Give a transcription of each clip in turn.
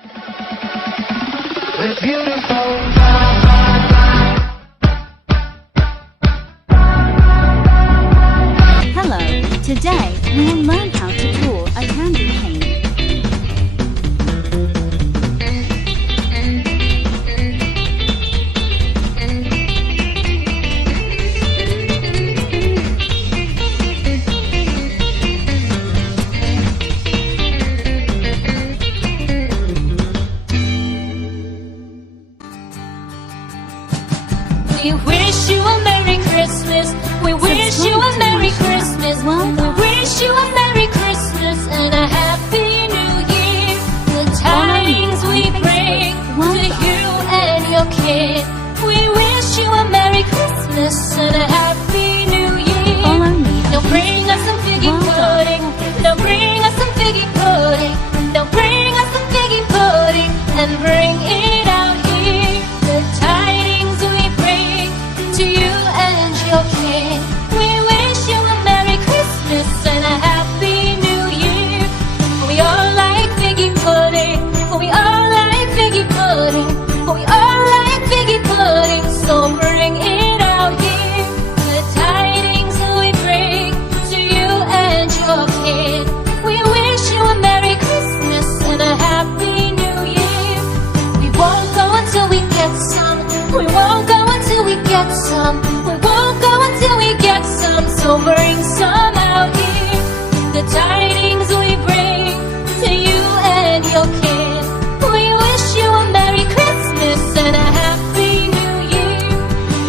It's beautiful. Hello, today we will learn how to draw a candy cane. We wish you a Merry Christmas. We wish you a Merry Christmas. We wish you a Merry Christmas and a Happy New Year. The tidings we bring to you and your kid. We wish you a Merry Christmas and a Happy New Year. Now bring us some figgy pudding. Now bring us some figgy pudding. Now bring us some figgy pudding and bring it out here. The tidings we bring to you and your kid. We wish you a Merry Christmas and a Happy New Year. We all like figgy pudding. We all like figgy pudding. We all like figgy pudding. So bring it out here. The tidings we bring to you and your kid. We wish you a Merry Christmas and a Happy New Year. We won't go until we get some. We won't go until we get some. We won't go until we get some. So bring some out here. The tidings we bring to you and your kid. We wish you a Merry Christmas and a Happy New Year.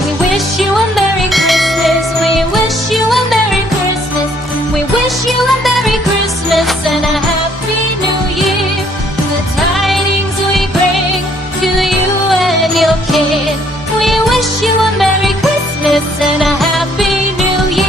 We wish you a Merry Christmas. We wish you a Merry Christmas. We wish you a Merry Christmas and a Happy New Year. The tidings we bring to you and your kid. We wish you a Merry Christmas and a Happy New Year.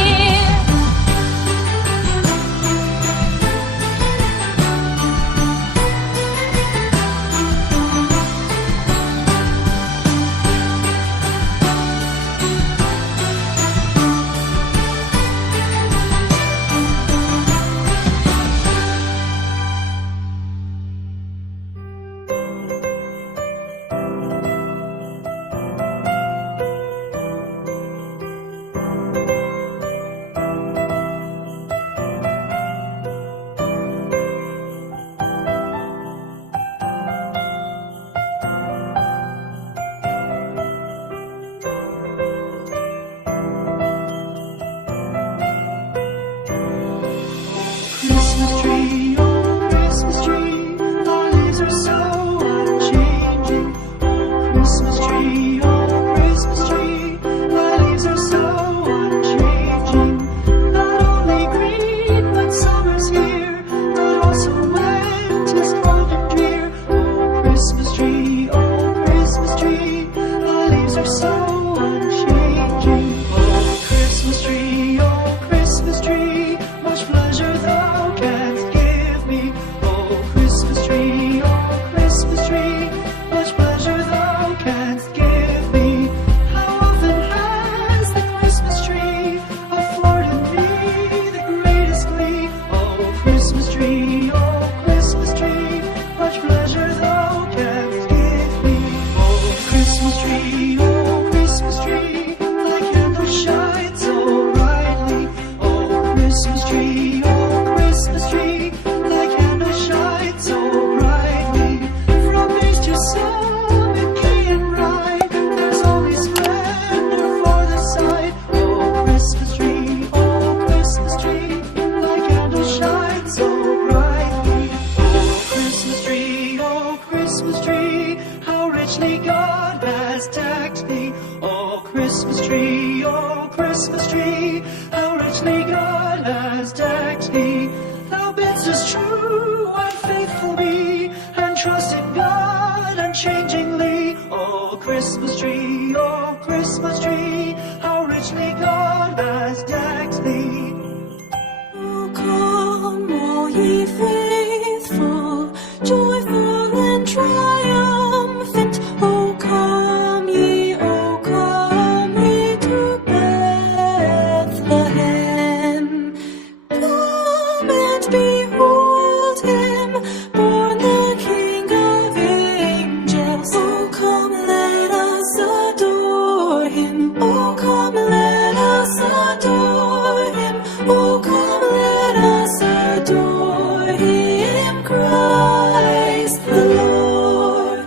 Christmas tree, oh Christmas tree, our lives are so unchanging. Oh Christmas tree, oh Christmas tree, our lives are so unchanging. Not only green when summer's here, but also winter's cold and drear. Oh Christmas tree, our lives are so unchanging. Oh Christmas tree, much pleasure thou canst give me. Oh Christmas tree, much pleasure thou canst give me. How often has the Christmas tree afforded me the greatest glee? Oh Christmas tree, much pleasure thou canst give me. Oh Christmas tree, thy candle shines so brightly. Oh Christmas tree, thy candle shines so brightly. From base to summit, gay and bright, there's always splendor for the sight. Oh Christmas tree, thy candle shines so brightly. Oh Christmas tree, how richly God has decked thee. Oh Christmas tree, how richly God has decked thee. Thou bidst us true and faithful be, and trust in God unchangingly. Oh Christmas tree, how richly God has decked thee. Oh, come, all ye faithful, joyful and triumphant. Oh, come ye to Bethlehem. Come and behold Him Christ the Lord,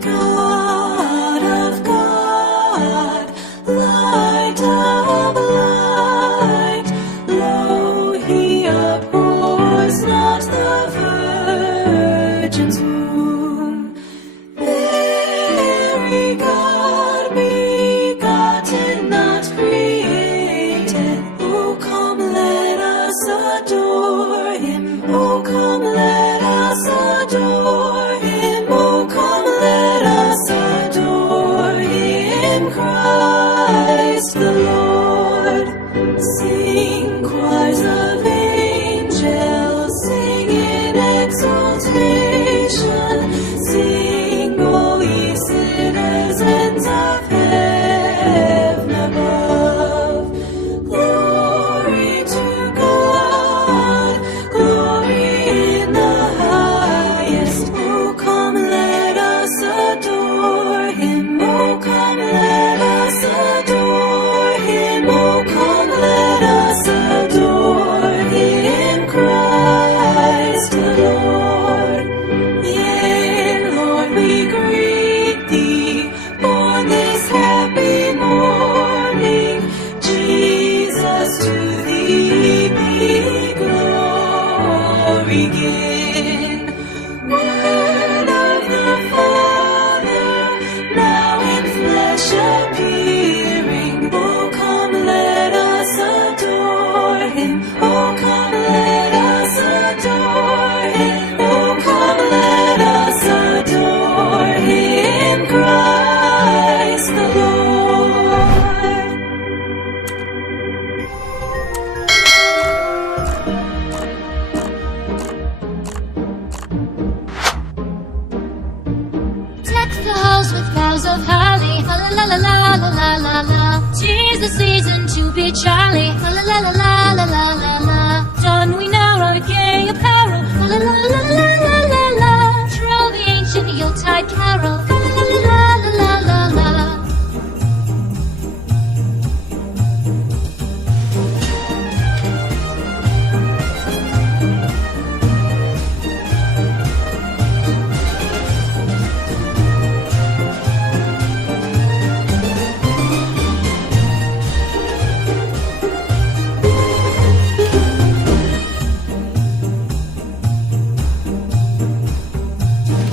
God of God, light of light. Lo, He abhors not the virgin's womb. Very God begotten, not created. Oh, come, let us adore Him. Oh, come, let us adore Him. Oh, come, let us adore Him, Christ the Lord. Sing choirs of angels, sing in exaltation. Sing, O ye citizens of heaven above. Glory to God, glory in the highest. Oh, come, let us adore Him. Oh, come, let us adore Him. Oh, come, let us adore Him, Christ the Lord. Yea, Lord, we greet Thee, born this happy morning. Jesus, to Thee be glory given. Word of the Father, now in flesh appearing. Oh, come, let us adore Him. Oh, come, let us adore Him. Oh, come, let us adore Him, Christ the Lord. Deck the halls with boughs of holly, la la la la la la la la. 'Tis the season to be jolly, la la la la la la la la la. Don we now our gay apparel, la la la la la la la la. Troll the ancient Yuletide carol, la la la la la la la la.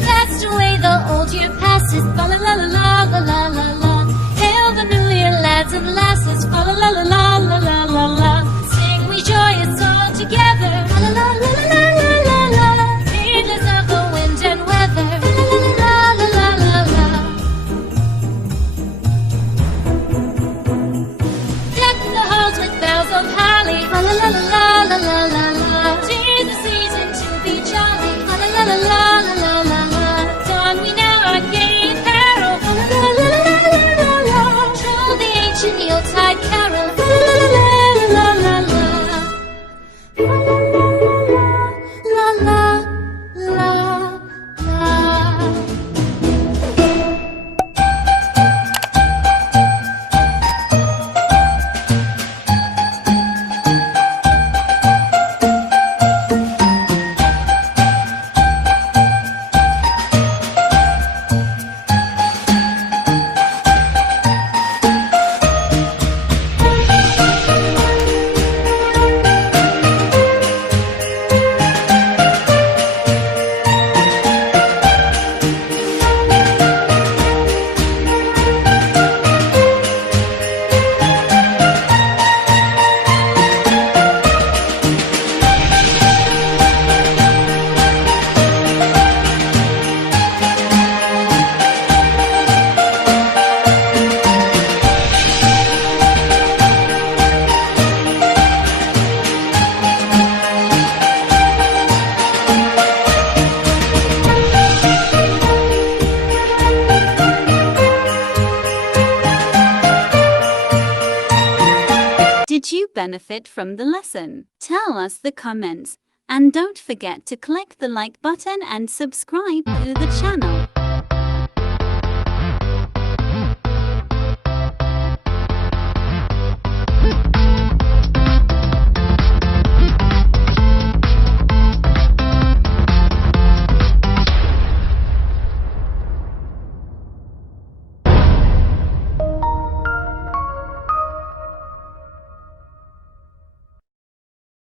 Cast away the old year passes, fa la la la la la la la la. Hail the new year, lads and lasses, fa la la la la la la la la. Sing we joyous all together, la la la la la la la la. Heedless of the wind and weather, la la la la la la la. Deck the halls with boughs of holly, la la la la la la la la. 'Tis the season to be jolly, la la la la la la la la. Don we now our gay apparel, la la la la la la la. Troll the ancient Yuletide carol, la la la la la la la. La la la la la. Did you benefit from the lesson? Tell us the comments. And don't forget to click the like button and subscribe to the channel.